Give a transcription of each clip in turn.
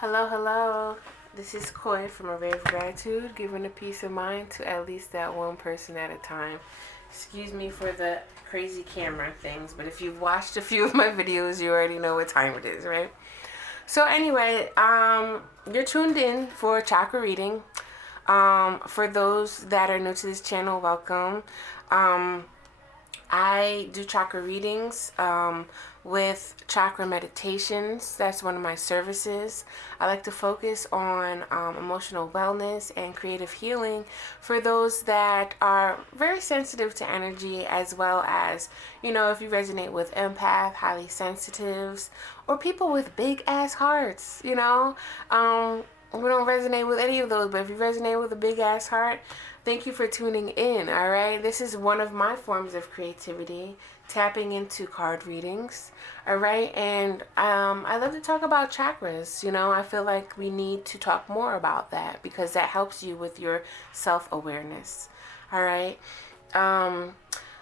Hello, hello. This is Koi from A Ray of Gratitude, giving a peace of mind to at least that one person at a time. Excuse me for the crazy camera things, but if you've watched a few of my videos, you already know what time it is, right? So anyway, you're tuned in for chakra reading. For those that are new to this channel, welcome. I do chakra readings with chakra meditations. That's one of my services. I like to focus on emotional wellness and creative healing for those that are very sensitive to energy, as well as, you know, if you resonate with empath, highly sensitives, or people with big ass hearts, you know. We don't resonate with any of those, but if you resonate with a big ass heart, thank you for tuning in, all right? This is one of my forms of creativity, tapping into card readings, all right? And I love to talk about chakras, you know? I feel like we need to talk more about that because that helps you with your self-awareness, all right?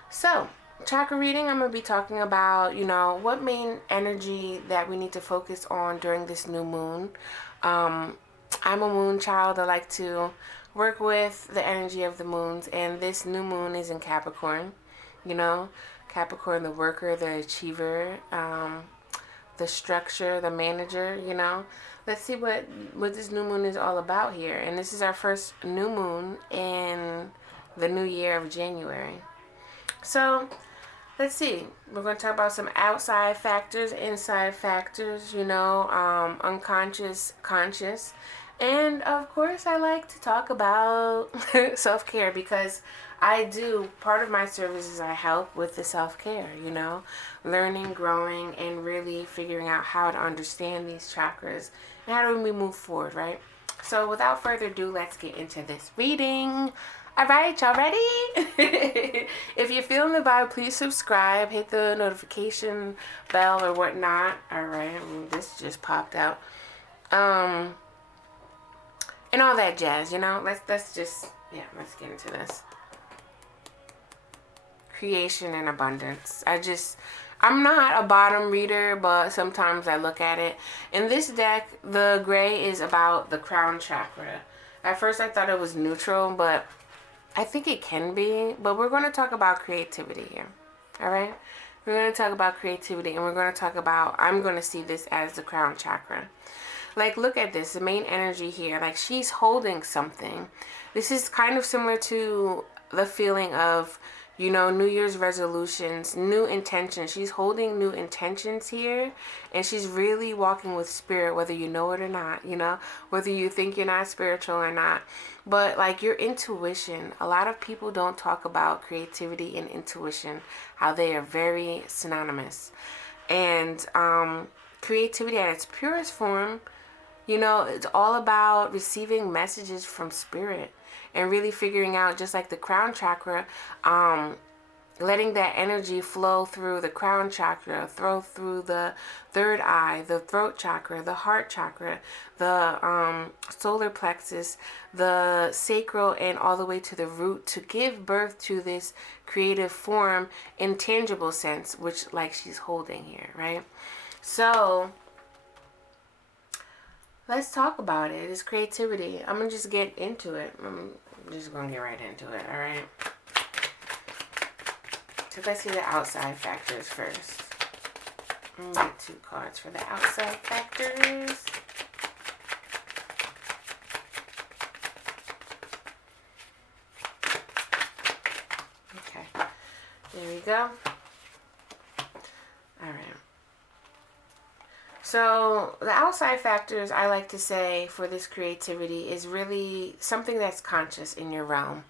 So, chakra reading, I'm going to be talking about, you know, what main energy that we need to focus on during this new moon. I'm a moon child. I like to work with the energy of the moons, and this new moon is in Capricorn, you know. Capricorn, the worker, the achiever, the structure, the manager, you know. Let's see what this new moon is all about here. And this is our first new moon in the new year of January. So let's see. We're going to talk about some outside factors, inside factors, you know, unconscious, conscious. And of course, I like to talk about self-care because part of my service is I help with the self-care, you know, learning, growing, and really figuring out how to understand these chakras and how do we move forward, right? So without further ado, let's get into this reading. All right, y'all ready? If you're feeling the vibe, please subscribe, hit the notification bell or whatnot. All right, this just popped out. And all that jazz, you know. Let's get into this. Creation and abundance. I'm not a bottom reader, but sometimes I look at it. In this deck, the gray is about the crown chakra. At first I thought it was neutral, but I think it can be. But we're going to talk about creativity here. All right? We're going to talk about creativity, and we're going to talk about, I'm going to see this as the crown chakra. Like, look at this, the main energy here. Like, she's holding something. This is kind of similar to the feeling of, you know, New Year's resolutions, new intentions. She's holding new intentions here, and she's really walking with spirit, whether you know it or not, you know, whether you think you're not spiritual or not. But, like, your intuition, a lot of people don't talk about creativity and intuition, how they are very synonymous. And creativity at its purest form, you know, it's all about receiving messages from spirit and really figuring out, just like the crown chakra, letting that energy flow through the crown chakra, through the third eye, the throat chakra, the heart chakra, the solar plexus, the sacral, and all the way to the root to give birth to this creative form in tangible sense, which like she's holding here, right? So let's talk about it. It's creativity. I'm going to just get into it. I'm just going to get right into it, all right? So let's see the outside factors first. I'm going to get 2 cards for the outside factors. Okay. There we go. All right. So the outside factors, I like to say, for this creativity is really something that's conscious in your realm.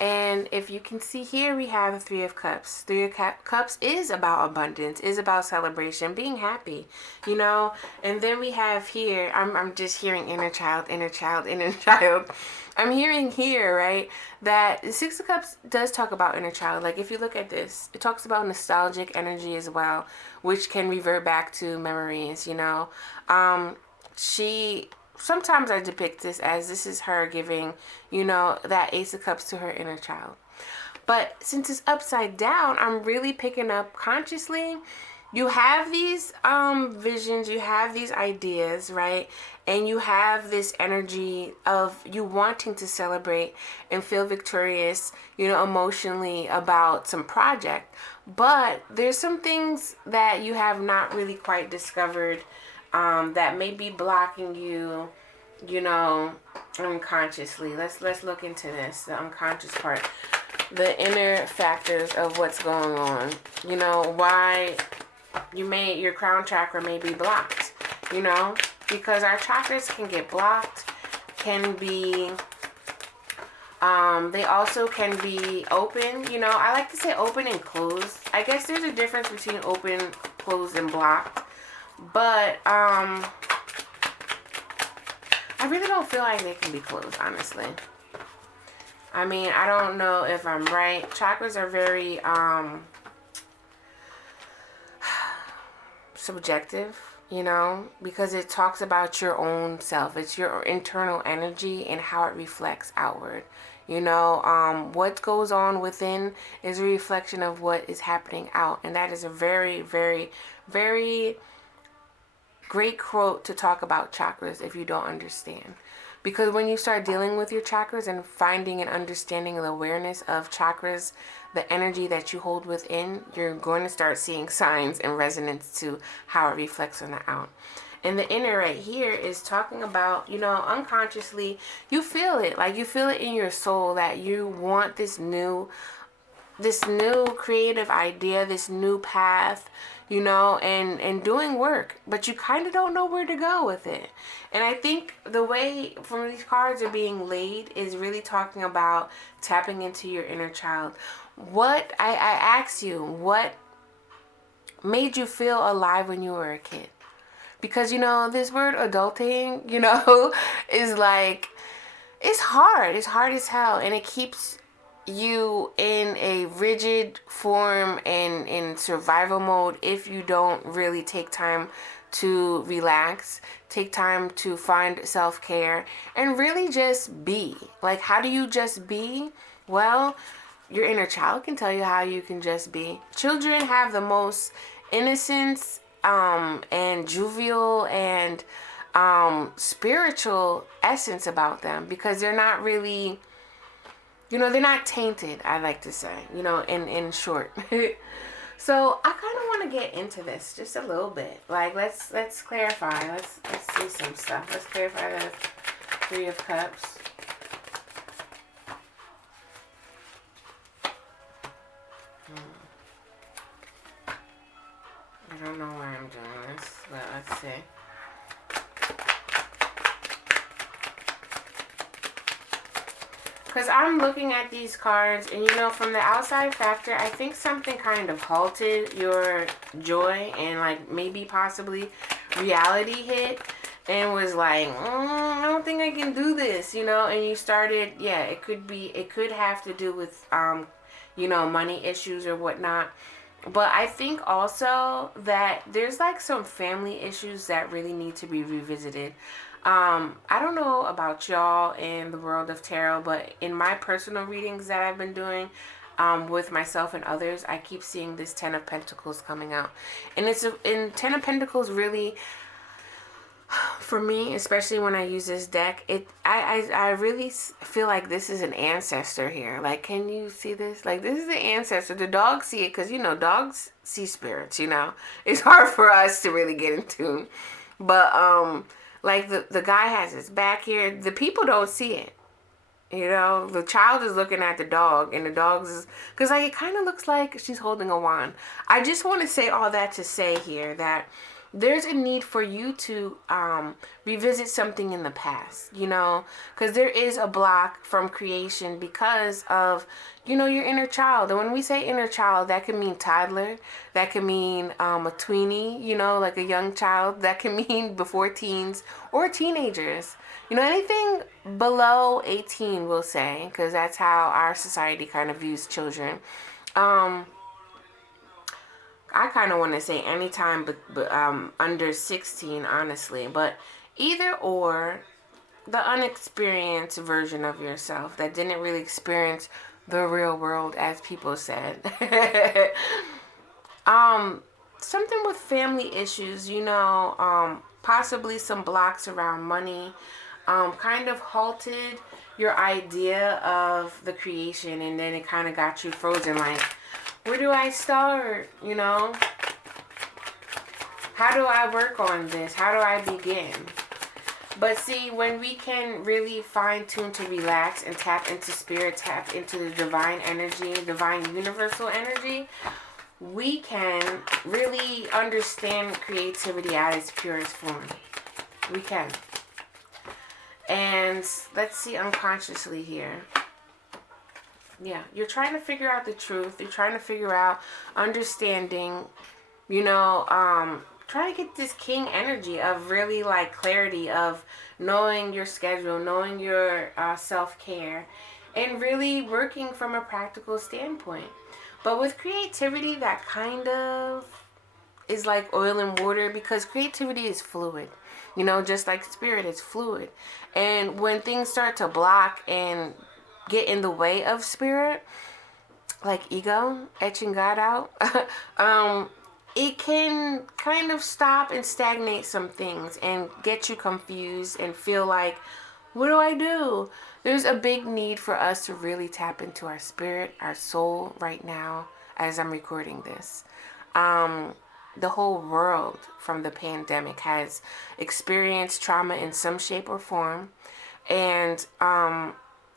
And if you can see here, we have the 3 of Cups. 3 of Cups is about abundance, is about celebration, being happy, you know. And then we have here, I'm just hearing inner child, inner child, inner child. I'm hearing here, right, that the 6 of Cups does talk about inner child. Like, if you look at this, it talks about nostalgic energy as well, which can revert back to memories, you know. Sometimes I depict this as this is her giving, you know, that Ace of Cups to her inner child. But since it's upside down, I'm really picking up consciously you have these visions, you have these ideas, right? And you have this energy of you wanting to celebrate and feel victorious, emotionally about some project. But there's some things that you have not really quite discovered, that may be blocking you, unconsciously. Let's look into this, the unconscious part, the inner factors of what's going on. Why your crown chakra may be blocked, because our chakras can get blocked, can be, they also can be open. I like to say open and closed. I guess there's a difference between open, closed, and blocked. But, I really don't feel like they can be closed, honestly. I mean, I don't know if I'm right. Chakras are very, subjective, because it talks about your own self. It's your internal energy and how it reflects outward. What goes on within is a reflection of what is happening out. And that is a very, very, very great quote to talk about chakras if you don't understand. Because when you start dealing with your chakras and finding and understanding the awareness of chakras, the energy that you hold within, you're going to start seeing signs and resonance to how it reflects on the out. And the inner right here is talking about, unconsciously, you feel it. Like you feel it in your soul that you want this new creative idea, this new path, and doing work, but you kind of don't know where to go with it. And I think the way from these cards are being laid is really talking about tapping into your inner child. What I asked you, what made you feel alive when you were a kid? Because, this word adulting, is like, it's hard. It's hard as hell. And it keeps you in a rigid form and in survival mode if you don't really take time to relax, take time to find self-care, and really just be. Like, how do you just be? Well, your inner child can tell you how you can just be. Children have the most innocence, and jovial and spiritual essence about them, because they're not really, they're not tainted, I like to say, in short. So I kind of want to get into this just a little bit. Like, let's clarify. Let's see some stuff. Let's clarify the Three of Cups. I don't know why I'm doing this, but let's see. Because I'm looking at these cards, and from the outside factor, I think something kind of halted your joy, and like maybe possibly reality hit and was like, I don't think I can do this, and you started, it could have to do with, money issues or whatnot. But I think also that there's like some family issues that really need to be revisited. I don't know about y'all in the world of tarot, but in my personal readings that I've been doing, with myself and others, I keep seeing this Ten of Pentacles coming out. And in Ten of Pentacles really, for me, especially when I use this deck, I really feel like this is an ancestor here. Like, can you see this? Like, this is the ancestor. The dogs see it because, dogs see spirits, It's hard for us to really get into. But, like, the guy has his back here. The people don't see it. The child is looking at the dog, and the dog's is, because, like, it kind of looks like she's holding a wand. I just want to say all that to say here that there's a need for you to revisit something in the past, because there is a block from creation because of, your inner child. And when we say inner child, that can mean toddler, that can mean a tweenie, like a young child, that can mean before teens or teenagers. Anything below 18, we'll say, because that's how our society kind of views children. I kind of want to say anytime but under 16, honestly. But either or, the unexperienced version of yourself that didn't really experience the real world, as people said. something with family issues, you know, possibly some blocks around money, kind of halted your idea of the creation, and then it kind of got you frozen, like, where do I start, you know? How do I work on this? How do I begin? But see, when we can really fine-tune to relax and tap into spirit, tap into the divine energy, divine universal energy, we can really understand creativity at its purest form. We can. And let's see unconsciously here. Yeah, you're trying to figure out the truth. You're trying to figure out understanding, you know, trying to get this king energy of really like clarity of knowing your schedule, knowing your self-care, and really working from a practical standpoint. But with creativity, that kind of is like oil and water, because creativity is fluid. You know, just like spirit is fluid. And when things start to block and get in the way of spirit, like ego, etching God out, it can kind of stop and stagnate some things and get you confused and feel like, what do I do? There's a big need for us to really tap into our spirit, our soul right now as I'm recording this. The whole world from the pandemic has experienced trauma in some shape or form. And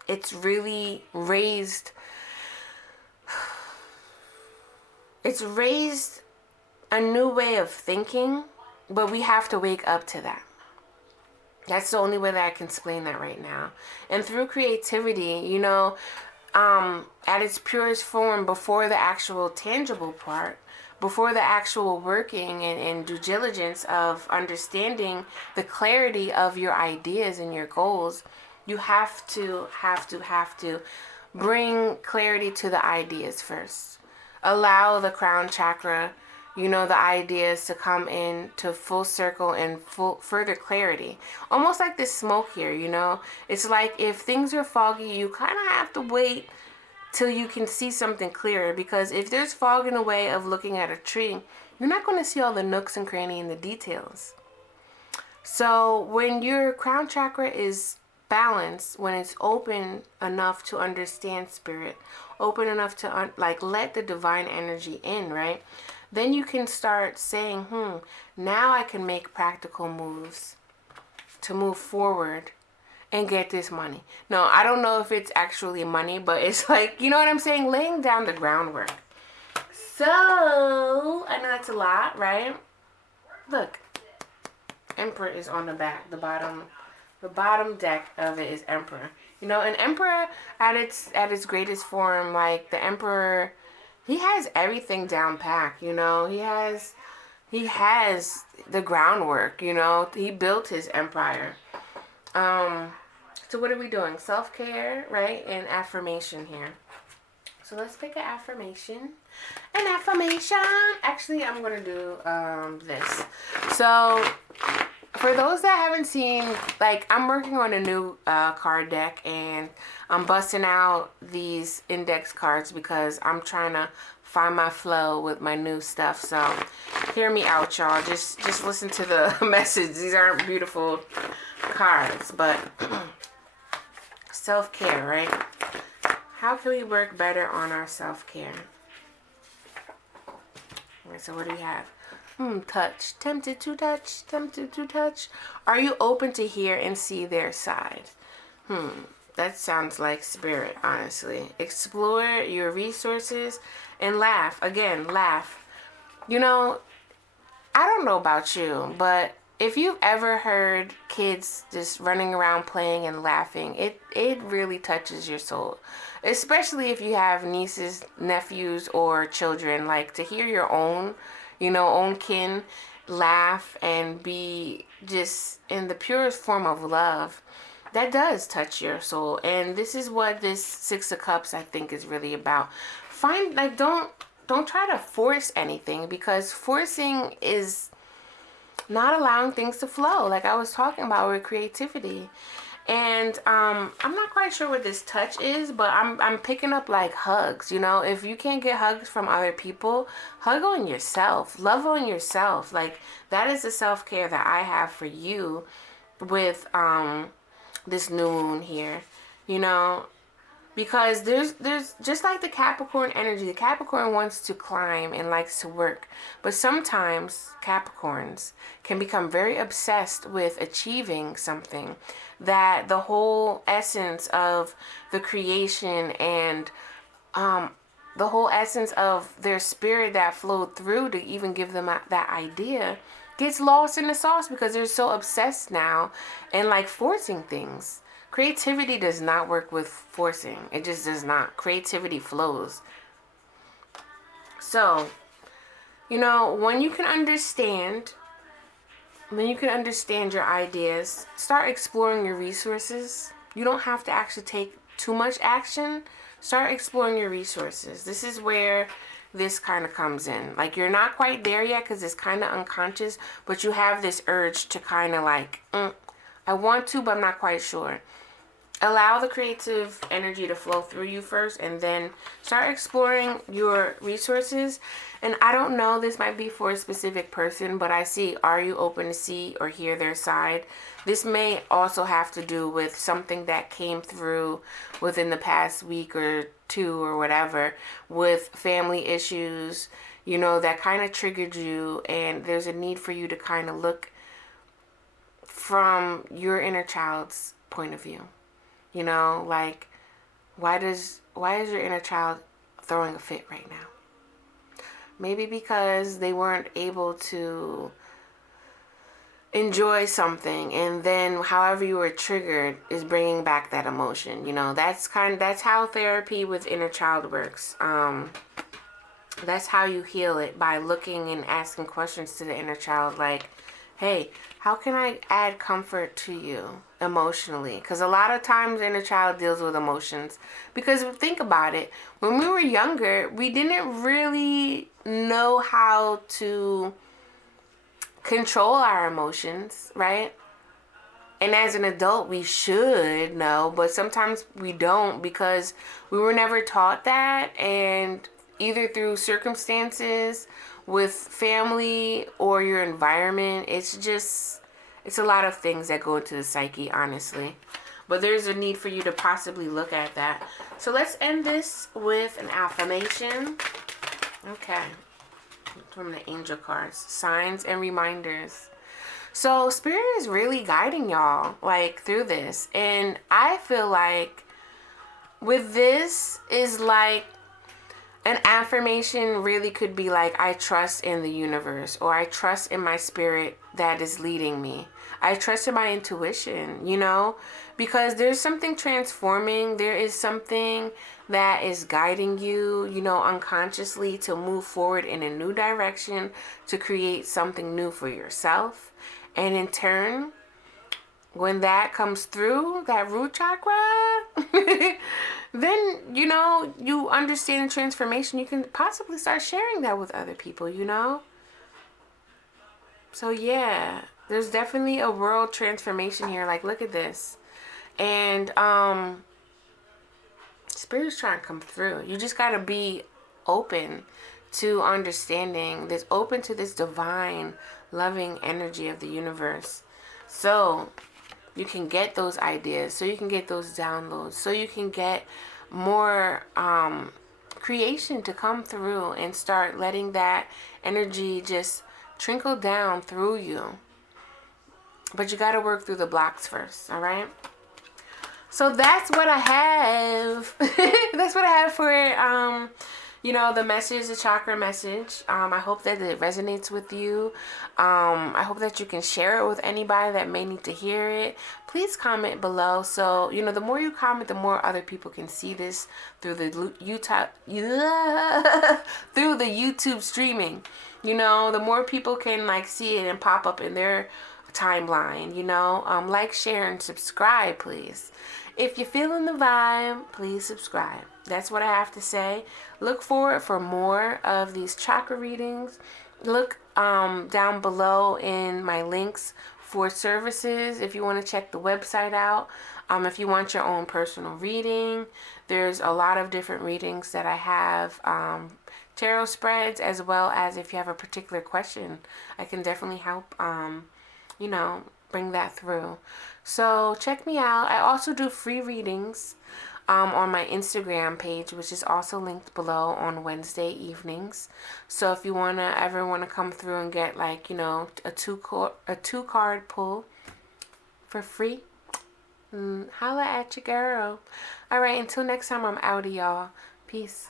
it's really raised a new way of thinking, but we have to wake up to that. That's the only way that I can explain that right now. And through creativity, you know, at its purest form, before the actual tangible part, before the actual working and due diligence of understanding the clarity of your ideas and your goals, you have to bring clarity to the ideas first. Allow the crown chakra, you know, the ideas to come in to full circle and further clarity. Almost like this smoke here, you know. It's like if things are foggy, you kind of have to wait till you can see something clearer, because if there's fog in the way of looking at a tree, you're not going to see all the nooks and crannies and the details. So when your crown chakra is balanced, when it's open enough to understand spirit, open enough to like let the divine energy in, right? Then you can start saying, now I can make practical moves to move forward and get this money. No, I don't know if it's actually money, but it's like, you know what I'm saying? Laying down the groundwork. So, I know that's a lot, right? Look, Emperor is on the back, the bottom deck of it is Emperor. You know, an Emperor at its greatest form, like the Emperor, he has everything down pat, you know. He has the groundwork, you know. He built his empire. So what are we doing? Self-care, right? And affirmation here. So let's pick an affirmation. An affirmation. Actually, I'm going to do this. So for those that haven't seen, like, I'm working on a new card deck, and I'm busting out these index cards because I'm trying to find my flow with my new stuff. So hear me out, y'all. Just listen to the message. These aren't beautiful cards, but self-care, right? How can we work better on our self-care? All right, so what do we have? Touch. Tempted to touch. Tempted to touch. Are you open to hear and see their side? That sounds like spirit, honestly. Explore your resources and laugh. Again, laugh. You know, I don't know about you, but if you've ever heard kids just running around playing and laughing, it really touches your soul. Especially if you have nieces, nephews, or children. Like, to hear your own, own kin laugh and be just in the purest form of love, that does touch your soul. And this is what this Six of Cups, I think, is really about. Don't try to force anything, because forcing is not allowing things to flow, like I was talking about with creativity. And I'm not quite sure what this touch is, but I'm picking up like hugs. You know, if you can't get hugs from other people, hug on yourself, love on yourself. Like, that is the self-care that I have for you with this new moon here, you know. Because there's just like the Capricorn energy. The Capricorn wants to climb and likes to work. But sometimes Capricorns can become very obsessed with achieving something, that the whole essence of the creation and the whole essence of their spirit that flowed through to even give them that idea gets lost in the sauce because they're so obsessed now and like forcing things. Creativity does not work with forcing. It just does not. Creativity flows. So, you know, when you can understand your ideas, start exploring your resources. You don't have to actually take too much action. Start exploring your resources. This is where this kind of comes in. Like, you're not quite there yet because it's kind of unconscious, but you have this urge to kind of like, I want to, but I'm not quite sure. Allow the creative energy to flow through you first, and then start exploring your resources. And I don't know, this might be for a specific person, but I see, are you open to see or hear their side? This may also have to do with something that came through within the past week or two or whatever, with family issues, you know, that kind of triggered you, and there's a need for you to kind of look from your inner child's point of view. You know, like, why is your inner child throwing a fit right now? Maybe because they weren't able to enjoy something, and then however you were triggered is bringing back that emotion. You know, that's how therapy with inner child works. That's how you heal it, by looking and asking questions to the inner child, like, hey, how can I add comfort to you emotionally? Because a lot of times inner child deals with emotions. Because think about it, when we were younger, we didn't really know how to control our emotions, right? And as an adult, we should know, but sometimes we don't because we were never taught that, and either through circumstances with family or your environment, it's a lot of things that go into the psyche, honestly. But there's a need for you to possibly look at that. So let's end this with an affirmation. Okay. From the angel cards. Signs and reminders. So Spirit is really guiding y'all, like, through this. And I feel like with this is like, an affirmation really could be like, I trust in the universe, or I trust in my spirit that is leading me. I trust in my intuition, you know, because there's something transforming. There is something that is guiding you, you know, unconsciously to move forward in a new direction, to create something new for yourself. And in turn, when that comes through, that root chakra, then, you know, you understand the transformation. You can possibly start sharing that with other people, you know? So, yeah, there's definitely a world transformation here. Like, look at this. And, Spirit's trying to come through. You just got to be open to understanding this, open to this divine, loving energy of the universe. So you can get those ideas, so you can get those downloads, so you can get more creation to come through, and start letting that energy just trickle down through you. But you got to work through the blocks first, all right? So that's what I have. That's what I have for, you know, the message, the chakra message. I hope that it resonates with you. I hope that you can share it with anybody that may need to hear it. Please comment below. So, you know, the more you comment, the more other people can see this through the through the YouTube streaming. You know, the more people can like see it and pop up in their timeline, you know. Like, share, and subscribe, please. If you're feeling the vibe, please subscribe. That's what I have to say. Look forward for more of these chakra readings. Look down below in my links for services, if you want to check the website out. If you want your own personal reading, there's a lot of different readings that I have. Tarot spreads, as well as if you have a particular question, I can definitely help, you know, bring that through. So check me out. I also do free readings on my Instagram page, which is also linked below, on Wednesday evenings. So if you ever wanna come through and get, like, you know, a two card pull for free, holla at your girl. All right, until next time, I'm outie, y'all. Peace.